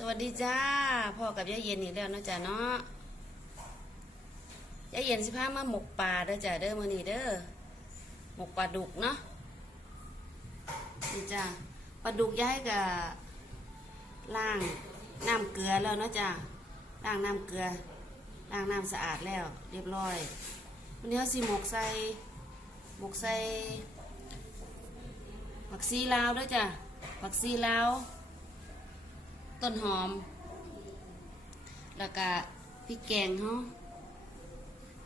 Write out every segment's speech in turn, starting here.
สวัสดีจ้าพ่อกับยายเย็นอีกแล้วนะจ้าเนาะยายเย็นสิพามาหมกปลาเด้อจ้าเด้อมือนี้เด้อหมกปลาดุกเนาะนี่จ้าปลาดุกยายกับล้างน้ำเกลือแล้วเนาะจ้าล้างน้ำเกลือล้างน้ำสะอาดแล้ว เรียบร้อยวันนี้เราสิหมกใส่หมกใส่ผักซีลาวเด้อจ้าผักซีลาว ต้นหอม แล้วก็พริกแกงเขา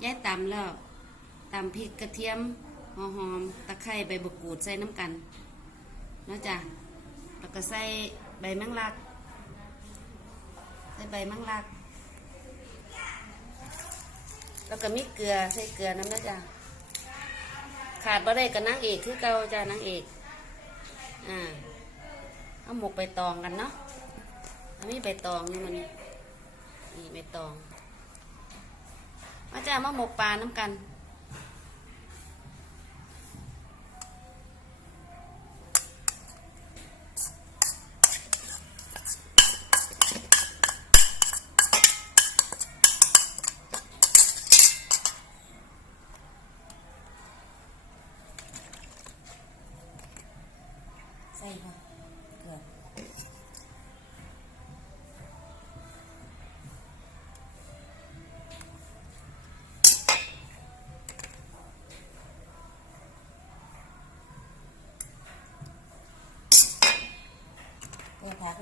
ย้ายตำแล้วตำพริกกระเทียมหอมหอมตะไคร้ใบมะกรูดใส่น้ำกันเนาะจ้ะแล้วก็ใส่ใบแมงลัก ใส่ใบแมงลัก แล้วก็มีเกลือใส่เกลือน้ำนะจ้ะขาดบ่ได้กับนางเอกคือเก่าจ้ะนางเอก อ่าเอาหมกไปตองกันเนาะ อันนี้ใบตองนี่มันนี่ใบตอง มาจ้ามาหมกปลาน้ำกันใส่ค่ะเกลือ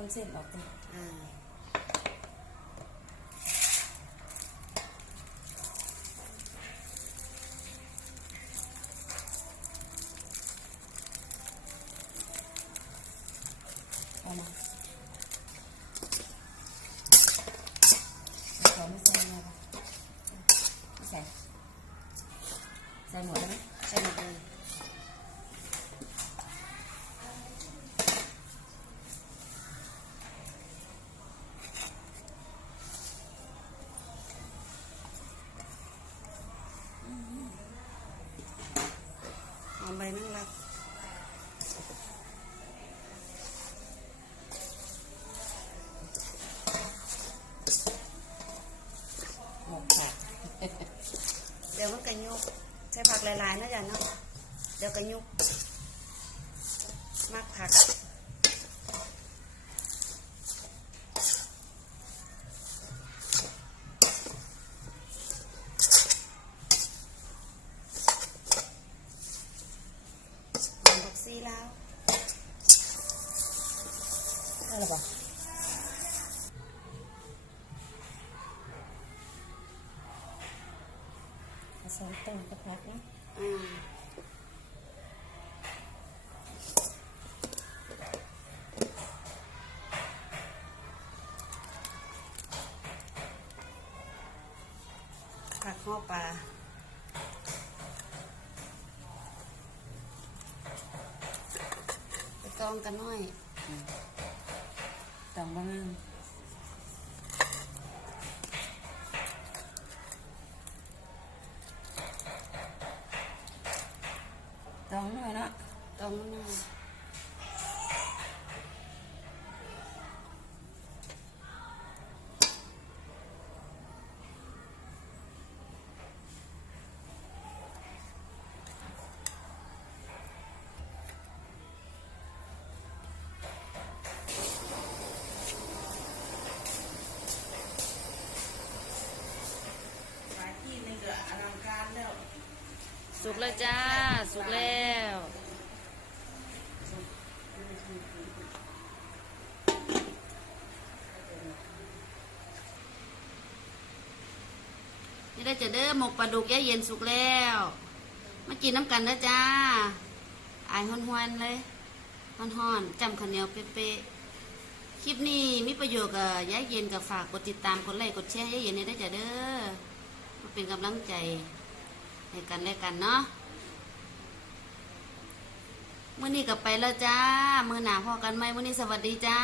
เนี่ยพาคนเส้นออกติ อ่าเอามา ขอไม่ใส่เลยค่ะไม่ใส่ใส่หมดแล้วไหม ใส่หมดเลยหอม ใบนั่งรักหมกผักเดี๋ยวมันกระยุกใช้ผักหลายๆนะจ๊ะเนาะเดี๋ยวกระยุกมากผัก หอมผักซีแล้ว นั่นหรปะผสมต้นกับผักนะอืมผักห่อปลาไปกองกันหน่อย ต้องบ้างงต้อง สุกแล้วจ้า สุกแล้ว นี่ได้จะเด้อหมกปลาดุกแย่เย็นสุกแล้ว มากินน้ำกันนะจ้า อายห้อนๆเลยห้อนๆจำข้าวเหนียวเป๊ะๆ คลิปนี้มีประโยชน์กับย่าเย็นกับฝากกดติดตามกดไลค์กดแชร์ย่าเย็นให้ได้จะเด้อ เป็นกำลังใจ ให้กันและกันเนาะมื่อนี้กลับไปแล้วจ้า มือหนาพอกันไหมมื่อนี้สวัสดีจ้า